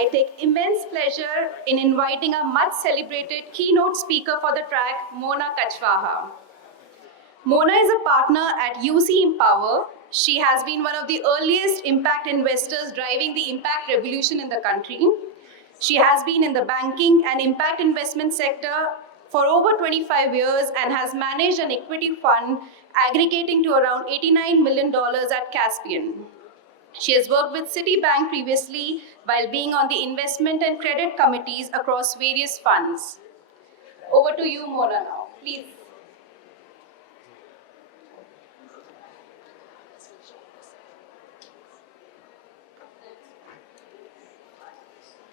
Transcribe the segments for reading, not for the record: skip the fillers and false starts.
I take immense pleasure in inviting a much celebrated keynote speaker for the track, Mona Kachhwaha. Mona is a partner at UC Impower. She has been one of the earliest impact investors driving the impact revolution in the country. She has been in the banking and impact investment sector for over 25 years and has managed an equity fund aggregating to around $89 million at Caspian. She has worked with Citibank previously while being on the investment and credit committees across various funds. Over to you, Mona, now. Please.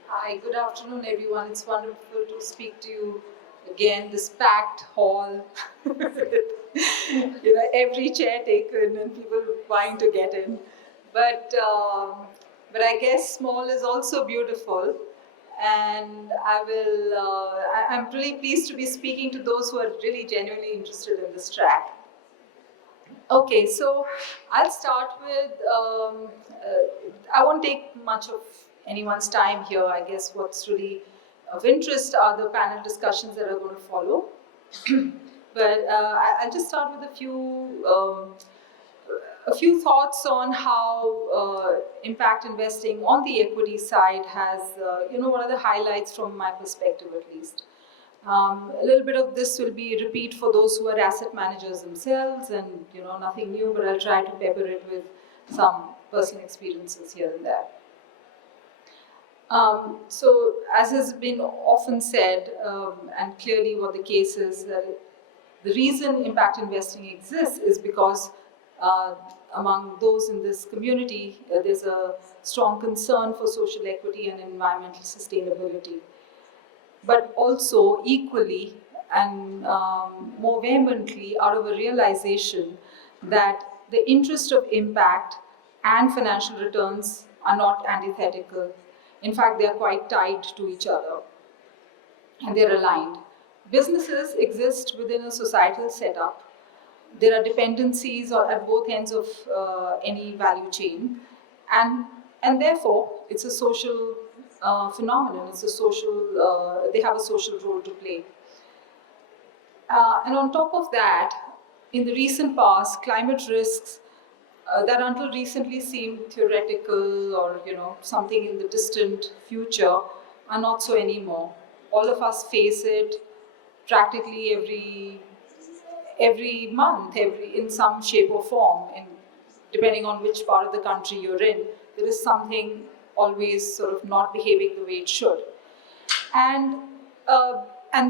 Hi, good afternoon, everyone. It's wonderful to speak to you again. This packed hall, every chair taken and people vying to get in. But I guess small is also beautiful, and I'm really pleased to be speaking to those who are really genuinely interested in this track. Okay, so I'll start with, I won't take much of anyone's time here. I guess what's really of interest are the panel discussions that are going to follow. But I'll just start with a few thoughts on how impact investing on the equity side has, what are the highlights from my perspective at least. A little bit of this will be a repeat for those who are asset managers themselves, and nothing new, but I'll try to pepper it with some personal experiences here and there. So as has been often said, and clearly what the case is, that the reason impact investing exists is because among those in this community, there's a strong concern for social equity and environmental sustainability. But also equally and more vehemently out of a realization that the interest of impact and financial returns are not antithetical. In fact, they are quite tied to each other and they're aligned. Businesses exist within a societal setup. There are dependencies at both ends of any value chain, and therefore it's a social phenomenon. It's a social. They have a social role to play. And on top of that, in the recent past, climate risks that until recently seemed theoretical or something in the distant future are not so anymore. All of us face it practically every month, in some shape or form, and depending on which part of the country you're in, there is something always sort of not behaving the way it should. And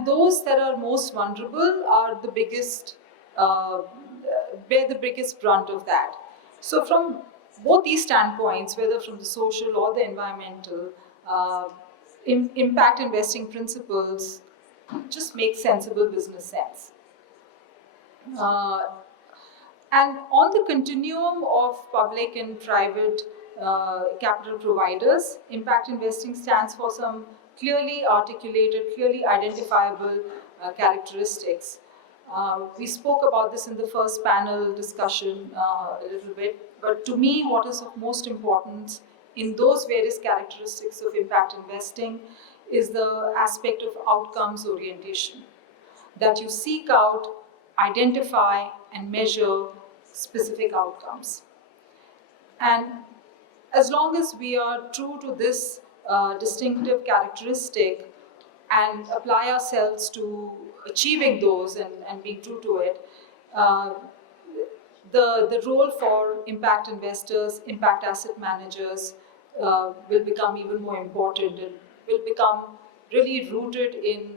those that are most vulnerable are the biggest, bear the biggest brunt of that. So from both these standpoints, whether from the social or the environmental, impact investing principles just make sensible business sense. And on the continuum of public and private capital providers, impact investing stands for some clearly articulated, clearly identifiable characteristics. We spoke about this in the first panel discussion a little bit, but to me, what is of most importance in those various characteristics of impact investing is the aspect of outcomes orientation, that you seek out, identify, and measure specific outcomes. And as long as we are true to this distinctive characteristic and apply ourselves to achieving those and being true to it, the role for impact investors, impact asset managers will become even more important and will become really rooted in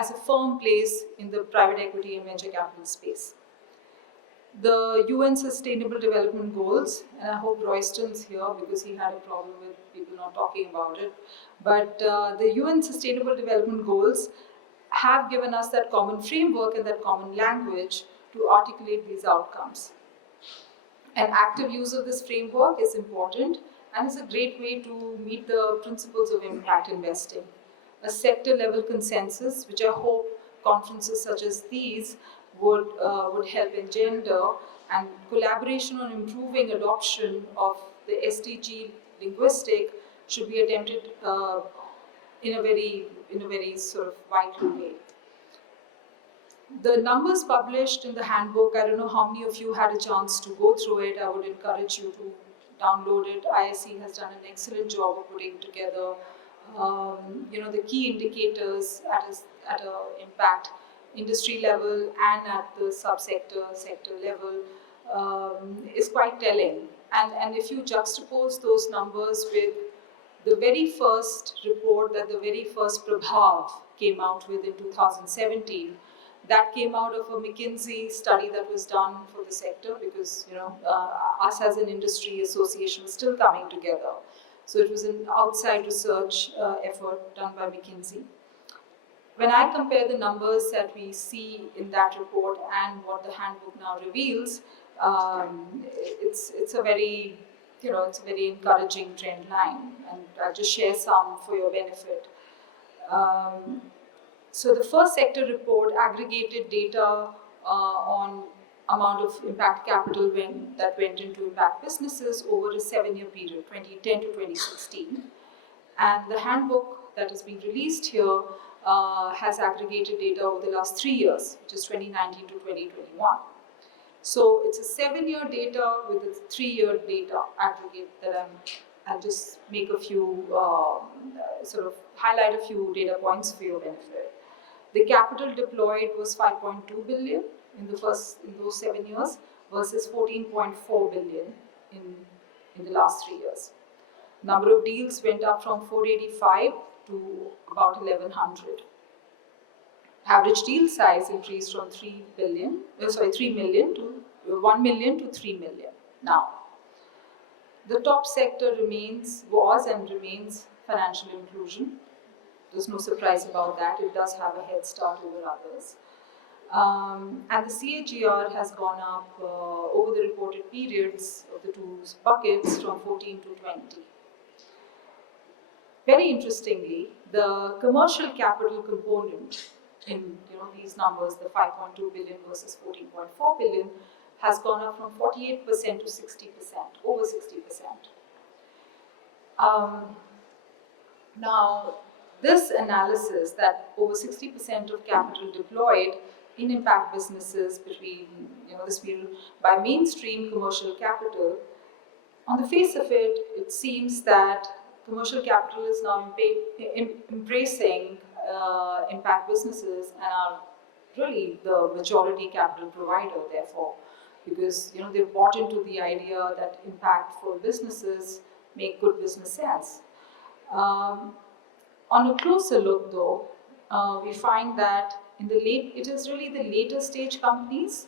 as a firm place in the private equity and venture capital space. The UN Sustainable Development Goals, and I hope Royston's here because he had a problem with people not talking about it, but the UN Sustainable Development Goals have given us that common framework and that common language to articulate these outcomes. An active use of this framework is important and is a great way to meet the principles of impact investing. A sector-level consensus, which I hope conferences such as these would help engender, and collaboration on improving adoption of the SDG linguistic should be attempted in a very sort of vital way. The numbers published in the handbook, I don't know how many of you had a chance to go through it. I would encourage you to download it. ISC has done an excellent job of putting together, the key indicators at a impact industry level and at the sector level is quite telling. And if you juxtapose those numbers with the very first report that the very first Prabhav came out with in 2017, that came out of a McKinsey study that was done for the sector because us as an industry association was still coming together. So it was an outside research effort done by McKinsey. When I compare the numbers that we see in that report and what the handbook now reveals, it's a very encouraging trend line, and I'll just share some for your benefit. So the first sector report aggregated data on amount of impact capital that went into impact businesses over a 7-year period, 2010 to 2016. And the handbook that is being released here has aggregated data over the last 3 years, which is 2019 to 2021. So it's a 7-year data with a 3-year data aggregate that I'll just make a few, sort of highlight a few data points for your benefit. The capital deployed was 5.2 billion in those 7 years versus 14.4 billion in the last 3 years. Number of deals went up from 485 to about 1100. Average deal size increased from 3 million to 1 million to 3 million. Now, the top sector was and remains financial inclusion. There's no surprise about that. It does have a head start over others. And the CAGR has gone up over the reported periods of the two buckets from 14 to 20. Very interestingly, the commercial capital component in these numbers, the 5.2 billion versus 14.4 billion, has gone up from 48% to 60%, over 60%. Now, this analysis that over 60% of capital deployed in impact businesses between this period by mainstream commercial capital, on the face of it, it seems that commercial capital is now embracing impact businesses and are really the majority capital provider, therefore, because they've bought into the idea that impact for businesses make good business sense. On a closer look, though, we find that it is really the later stage companies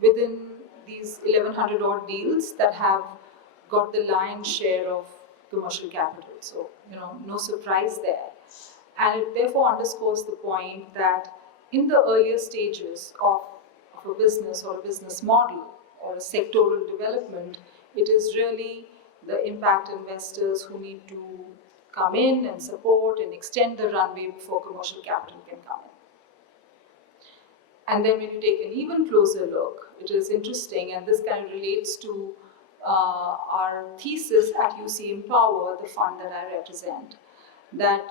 within these 1100 odd deals that have got the lion's share of commercial capital. So, no surprise there. And it therefore underscores the point that in the earlier stages of a business or a business model or a sectoral development, it is really the impact investors who need to come in and support and extend the runway before commercial capital can come in. And then when you take an even closer look, it is interesting, and this kind of relates to our thesis at UC Impower, the fund that I represent, that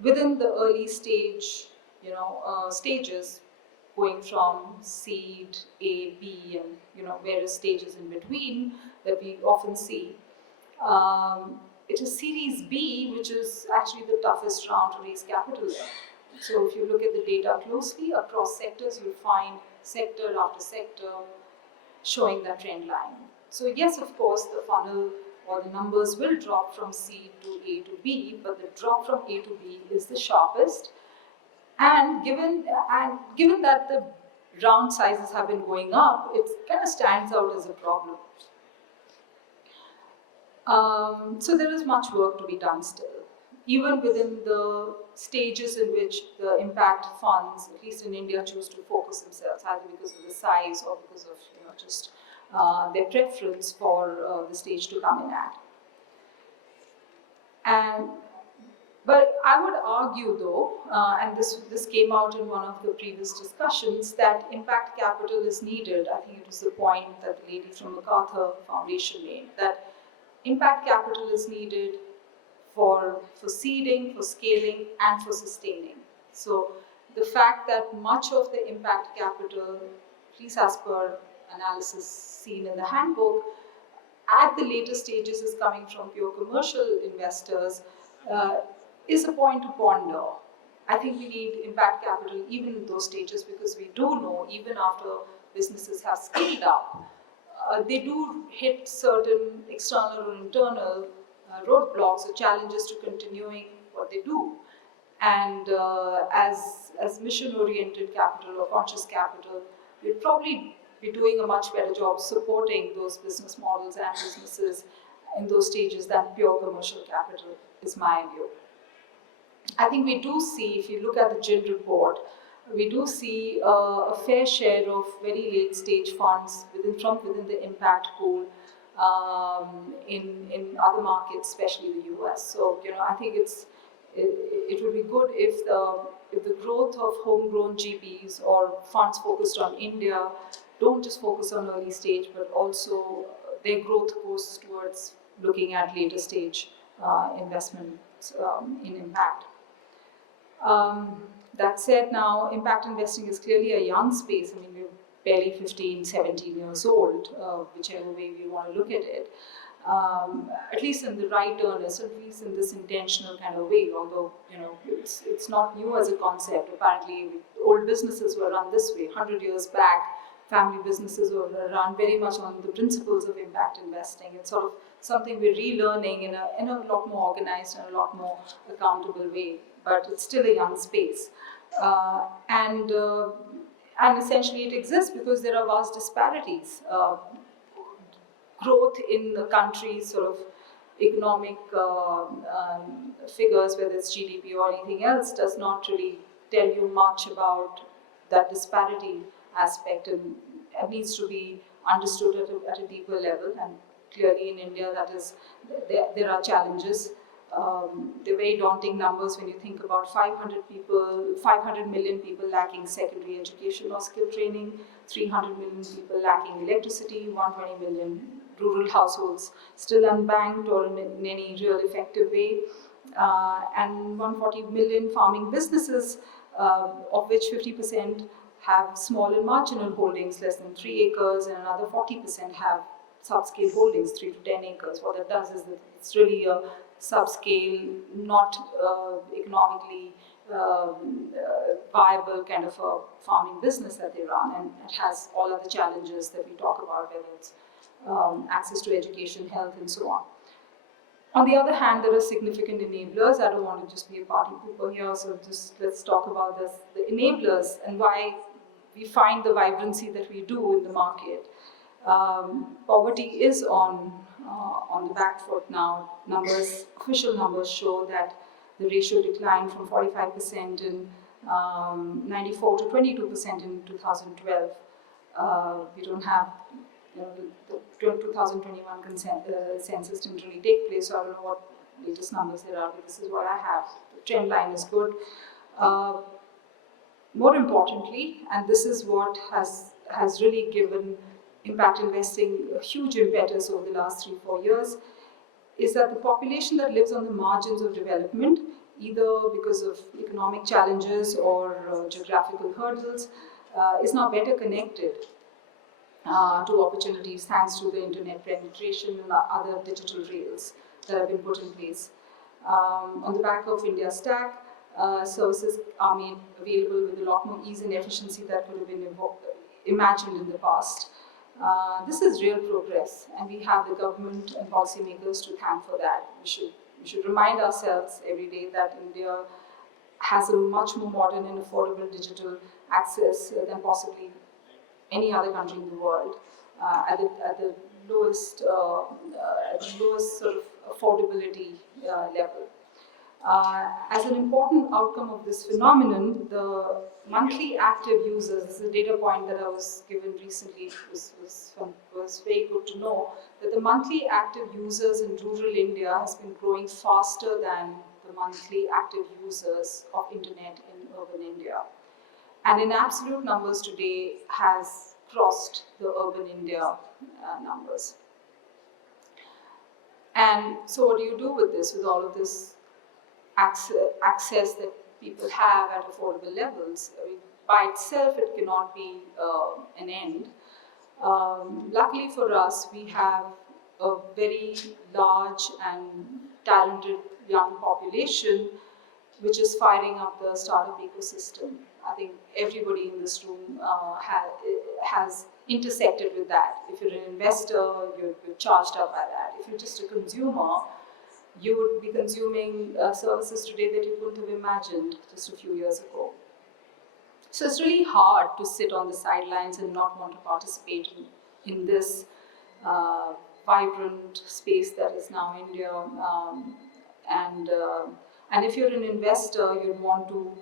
within the early stage, stages, going from seed, A, B, and various stages in between that we often see, it is Series B, which is actually the toughest round to raise capital in. So if you look at the data closely across sectors, you'll find sector after sector showing that trend line. So yes, of course, the funnel or the numbers will drop from C to A to B, but the drop from A to B is the sharpest. And given that the round sizes have been going up, it kind of stands out as a problem. So there is much work to be done still, even within the stages in which the impact funds, at least in India, choose to focus themselves, either because of the size or because of just their preference for the stage to come in at. But I would argue, though, and this came out in one of the previous discussions, that impact capital is needed. I think it was the point that the lady from MacArthur Foundation made, that impact capital is needed for seeding, for scaling, and for sustaining. So the fact that much of the impact capital, at least as per analysis seen in the handbook, at the later stages is coming from pure commercial investors uh, is a point to ponder. I think we need impact capital even in those stages, because we do know even after businesses have scaled up, they do hit certain external or internal roadblocks or challenges to continuing what they do. And as mission-oriented capital or conscious capital, we'd probably be doing a much better job supporting those business models and businesses in those stages than pure commercial capital, is my view. I think we do see, if you look at the GIL report, we do see a fair share of very late stage funds from within the impact pool in other markets, especially the US. So, I think it would be good if the growth of homegrown GPs or funds focused on India don't just focus on early stage, but also their growth goes towards looking at later stage investments in impact. That said, now impact investing is clearly a young space. I mean, we're barely 15, 17 years old, whichever way we want to look at it. At least in the right earnest, at least in this intentional kind of way, although, it's not new as a concept. Apparently, old businesses were run this way. 100 years back, family businesses were run very much on the principles of impact investing. It's sort of something we're relearning in a lot more organized and a lot more accountable way, but it's still a young space. And essentially it exists because there are vast disparities. Growth in the country's sort of economic figures, whether it's GDP or anything else, does not really tell you much about that disparity aspect, and it needs to be understood at a deeper level. And clearly in India, there are challenges. They're very daunting numbers when you think about 500 million people lacking secondary education or skill training, 300 million people lacking electricity, 120 million rural households still unbanked or in any real effective way, and 140 million farming businesses, of which 50% have small and marginal holdings, less than 3 acres, and another 40% have subscale holdings, 3 to 10 acres. What that does is that it's really a subscale, not economically viable kind of a farming business that they run, and it has all other challenges that we talk about, whether it's access to education, health, and so on. On the other hand, there are significant enablers. I don't want to just be a party pooper here, so just let's talk about the enablers and why we find the vibrancy that we do in the market. Poverty is on the back foot now. Official numbers show that the ratio declined from 45% in 94 to 22% in 2012. We don't have, the 2021 census didn't really take place, so I don't know what latest numbers there are, but this is what I have. The trend line is good. More importantly, and this is what has really given impact investing a huge impetus over the last 3-4 years, is that the population that lives on the margins of development, either because of economic challenges or geographical hurdles, is now better connected to opportunities thanks to the internet penetration and other digital rails that have been put in place. On the back of India Stack, services are made available with a lot more ease and efficiency that could have been imagined in the past. This is real progress, and we have the government and policymakers to thank for that. We should remind ourselves every day that India has a much more modern and affordable digital access than possibly any other country in the world, at the lowest sort of affordability level. As an important outcome of this phenomenon, the monthly active users, this is a data point that I was given recently, was very good to know, that the monthly active users in rural India has been growing faster than the monthly active users of internet in urban India. And in absolute numbers today has crossed the urban India numbers. And so what do you do with this, with all of this access that people have at affordable levels. I mean, by itself, it cannot be an end. Luckily for us, we have a very large and talented young population which is firing up the startup ecosystem. I think everybody in this room has intersected with that. If you're an investor, you're charged up by that. If you're just a consumer, you would be consuming services today that you couldn't have imagined just a few years ago. So it's really hard to sit on the sidelines and not want to participate in this vibrant space that is now India. And if you're an investor, you'd want to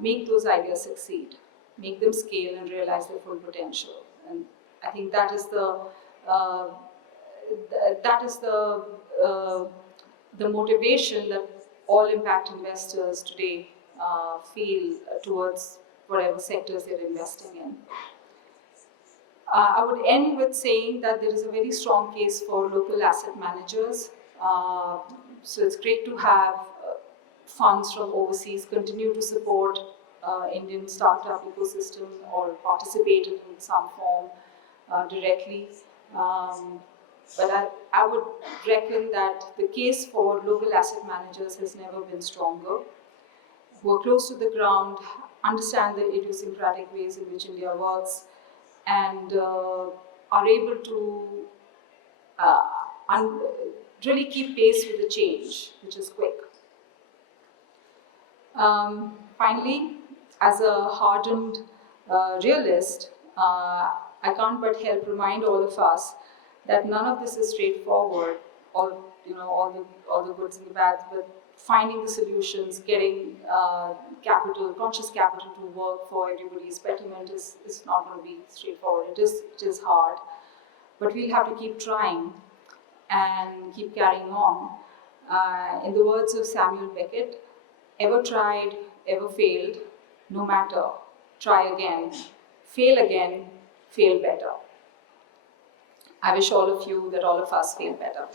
make those ideas succeed, make them scale and realize their full potential. And I think that is the motivation that all impact investors today feel towards whatever sectors they're investing in. I would end with saying that there is a very strong case for local asset managers. So it's great to have funds from overseas continue to support Indian startup ecosystem or participate in some form directly. But I would reckon that the case for local asset managers has never been stronger, who are close to the ground, understand the idiosyncratic ways in which India works, and are able to really keep pace with the change, which is quick. Finally, as a hardened realist, I can't but help remind all of us that none of this is straightforward, all the goods and the bads, but finding the solutions, getting conscious capital to work for everybody's betterment is not going to be straightforward. It is hard, but we'll have to keep trying and keep carrying on. In the words of Samuel Beckett, ever tried, ever failed, no matter, try again, fail better. I wish all of us fail better.